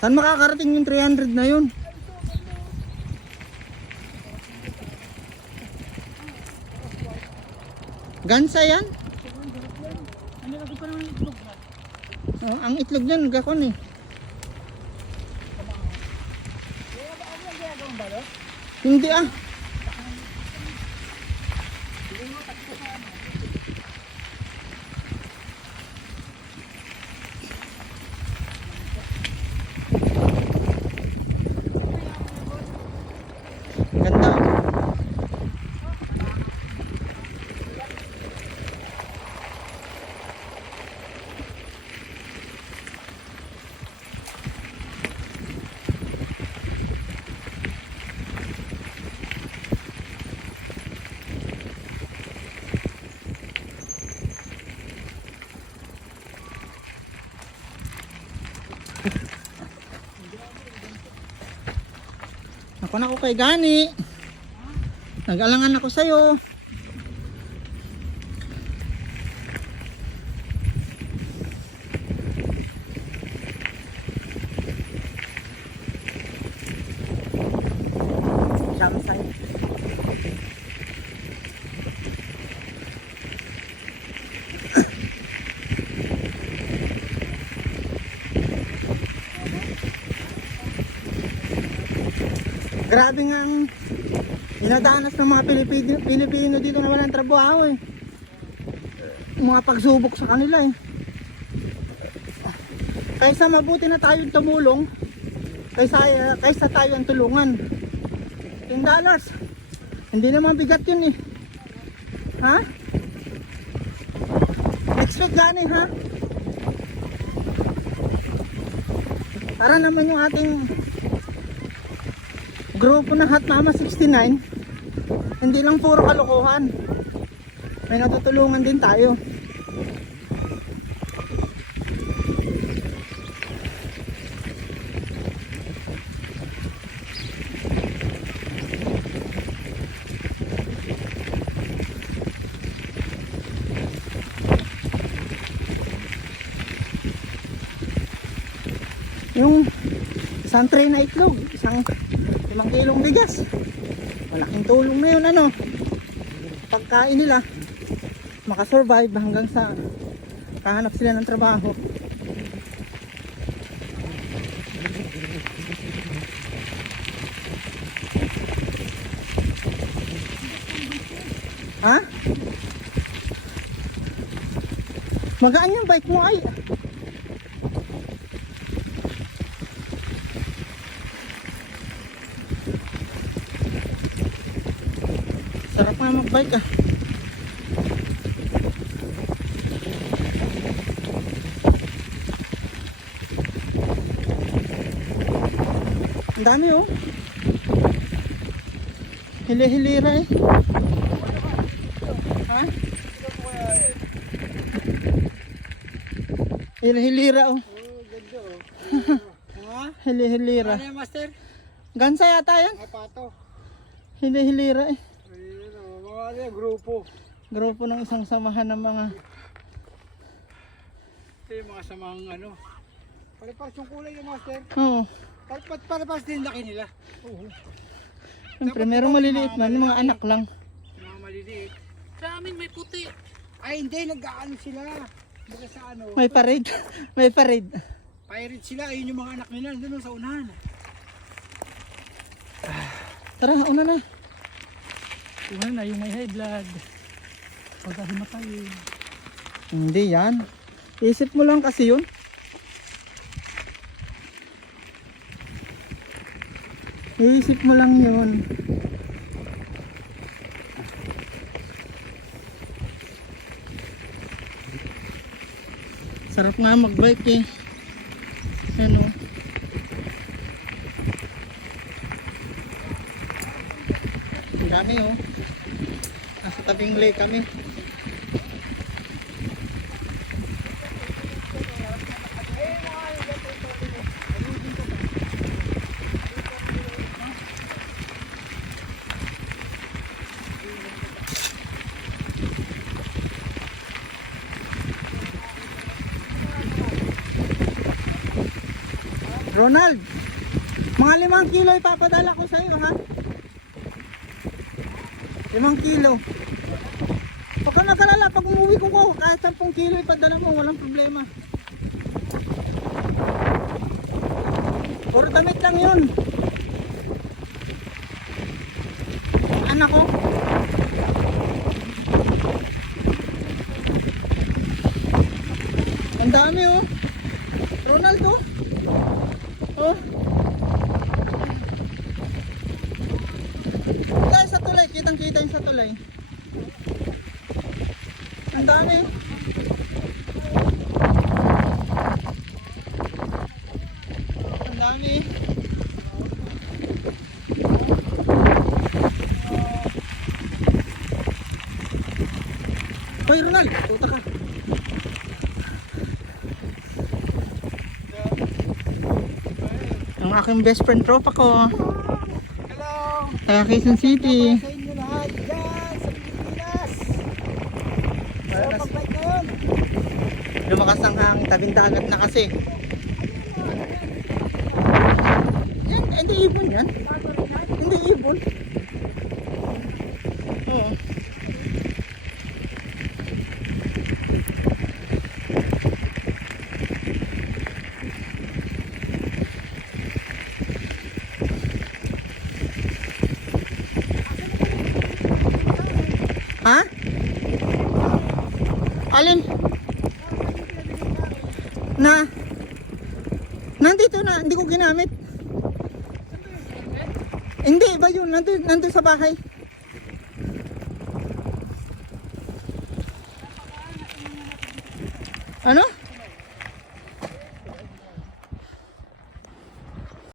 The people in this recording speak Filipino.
Saan makakarating yung 300 na yun? Gansa yan? Oh, ang itlog niyan, gakon eh. Hindi ah. Ako na ako kay Gani. Nag-alangan ako sa'yo. Grabe nga ang dinadanas ng mga Pilipino, Pilipino dito na walang trabaho eh. Mga pagsubok sa kanila eh. Kaysa mabuti na tayo tumulong, kaysa, eh, kaysa tayo ang tulungan. 10 dollars. Hindi naman bigat yun eh. Ha? Next week gani ha? Para naman yung ating grupo na Hot Mama 69 hindi lang puro kalokohan. May natutulungan din tayo. Yung isang tray na itlog isang limang kilong bigas. Malaking tulong na yun ano? Pagkain nila. Makasurvive hanggang sa kahanap sila ng trabaho. Ha? magaan yung bike mo ay Sarap nga magbike ah. Ang dami oh. Hili-hilira eh. Ha? Hili-hilira oh. Hili-hilira. Gansa yata yan. Hili-hilira eh. Ano yung grupo. Grupo ng isang samahan ng mga Ito yung mga samang ano. Pare-pares yung kulay ng master. Oo. Pare- Pare-pares din laki nila. Oo. Siyempre, merong maliliit man, mga anak lang. Mga maliliit. Sa amin may puti. Ay hindi, nag-ano sila. Baga sa ano. May parade. May parade. Pirate sila, ayun yung mga anak nila. Doon sa unahan. Tara, una na. Una na yung may high blood. Pagka himatay. Hindi yan. Isip mo lang kasi yun. Iisip mo lang yun. Sarap nga magbike eh. Ano? Ang dami oh. Nasa tabing lake kami. Ronald, mga limang kilo ipapadala ko sa iyo ha. Limang kilo. Huwag ka magalala, pag umuwi ko ko, kahit 10 kilo ipadala mo, walang problema. Puro damit lang yun. Anak ko. Ang dami oh. Ronaldo. Oh. Wala sa tulay, kitang kita yung sa tulay. Dami. Ang dami. Hoy Ronald, puta ka. Ang aking best friend tropa ko. Hello! Taga Quezon City. Lumakas ang hangin, tabing dagat na kasi. Yan, hindi ibon yan. Hindi ibon. Oo. Ha? Alin? Na Nandito na, hindi ko ginamit. Hindi, iba yun. Nandun, nandun sa bahay. Ano?